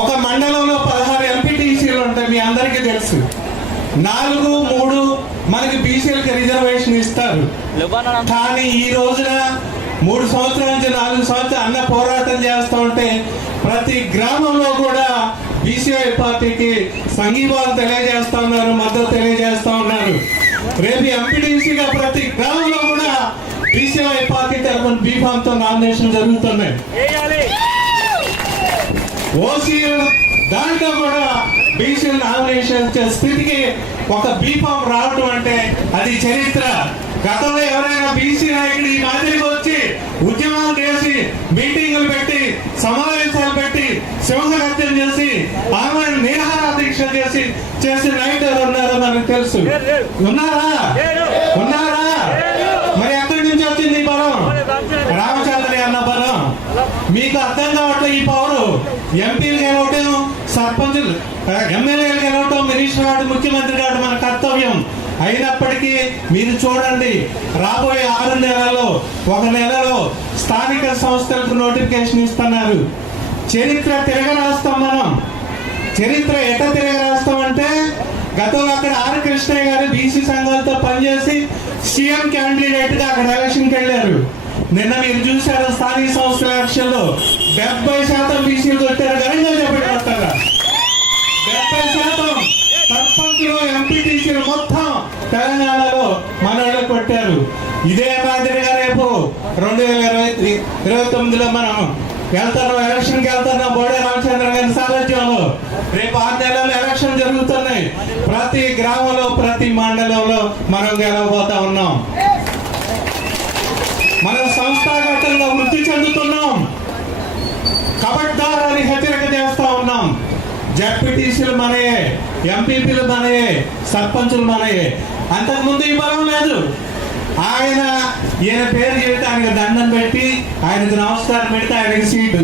ఒక మండలంలో 16 ఎంపీటీసీలు ఉంటాయి, మీ అందరికీ తెలుసు. 4-3 మనకి బీసీలకు రిజర్వేషన్ ఇస్తారు. కానీ ఈ రోజున 3 సంవత్సరాల నుంచి 4 సంవత్సరాలు అన్న పోరాటం చేస్తూ ఉంటే ప్రతి గ్రామంలో కూడా బీసీఐ పార్టీకి సంఘీభావం తెలియజేస్తా ఉన్నారు, మద్దతు తెలియజేస్తా ఉన్నారు. రేపు ఎంపీటీసీగా ప్రతి గ్రామంలో కూడా బీసీఐ పార్టీ తరఫున బీఫామ్ తో నామినేషన్ జరుగుతున్నాయి. ఓసీ దాంట్లో కూడా బీసీ నామినేషన్ స్థితికి ఒక బీఫామ్ రావటం అంటే అది చరిత్ర. గతంలో ఎవరైనా బీసీ నాయకుడు ఈ మాదిరికి వచ్చి ఉద్యమాలు చేసి మీటింగులు పెట్టి సమావేశాలు పెట్టి సింహగత్యం చేసి ఆమె నిరాహార దీక్ష చేసి నాయకులు ఉన్నారో మనకు తెలుసు. ఉన్నారా? మరి ఎక్కడి నుంచి వచ్చింది ఈ బలం? రామచంద్రయ్య అన్న బలం. మీకు అర్థం కావట్లే ఈ పవరు. ఎంపీలు గెలవటం, సర్పంచులు ఎమ్మెల్యేలు గెలవటం, మినిస్టర్ కావడం, ముఖ్యమంత్రి కావడం మన కర్తవ్యం. అయినప్పటికీ మీరు చూడండి, రాబోయే 6 నెలల్లో 1 నెలలో స్థానిక సంస్థలకు నోటిఫికేషన్ ఇస్తున్నారు. చరిత్ర తిరగరాస్తాం మనం. చరిత్ర ఎట్ట తిరగరాస్తాం అంటే, గతంలో అక్కడ ఆర్ కృష్ణయ్య గారు బీసీ సంఘాలతో పనిచేసి సీఎం క్యాండిడేట్ గా అక్కడ ఎలక్షన్కి వెళ్ళారు. నిన్న మీరు చూశారు స్థానిక సంస్థల ఎలక్షన్లో 70% బీసీలు కొట్టారు. ఘనంగా చెప్పబడతారా? 70% సర్పంచులు ఎంపీటీసీలు మొత్తం తెలంగాణలో మనలో కొట్టారు. ఇదే మాదిరిగా రేపు 2029లో మనం వెళ్తున్నాం, ఎలక్షన్కి వెళ్తున్నాం. బోడే రామచంద్ర గారి సారథ్యంలో రేపు 6 నెలలు ఎలక్షన్ జరుగుతున్నాయి. ప్రతి గ్రామంలో ప్రతి మండలంలో మనం గెలవబోతా ఉన్నాం. మనం సంస్థాగతంగా వృద్ధి చెందుతున్నాం. కబడ్దార్ అని హెచ్చరిక చేస్తా ఉన్నాం. జడ్పీటీసీలు మనయే, ఎంపీపీలు మనయే, సర్పంచులు మనయే. అంతకుముందు ఈ బలం లేదు. ఈయన పేరు చెబితే ఆయనకు దండం పెట్టి ఆయనకు నమస్కారం పెడితే ఆయనకి సీటు,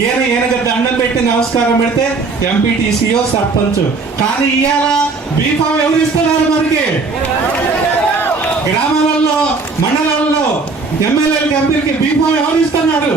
ఈయనకు దండం పెట్టి నమస్కారం పెడితే ఎంపీటీసీయో సర్పంచ్. కానీ ఇవాళ బీఫామ్ ఎవరు ఇస్తున్నారు? మనకి గ్రామాలలో మండలాల్లో ఎమ్మెల్యేలకి ఎంపీలకి బీఫామ్ ఎవరు ఇస్తున్నారు?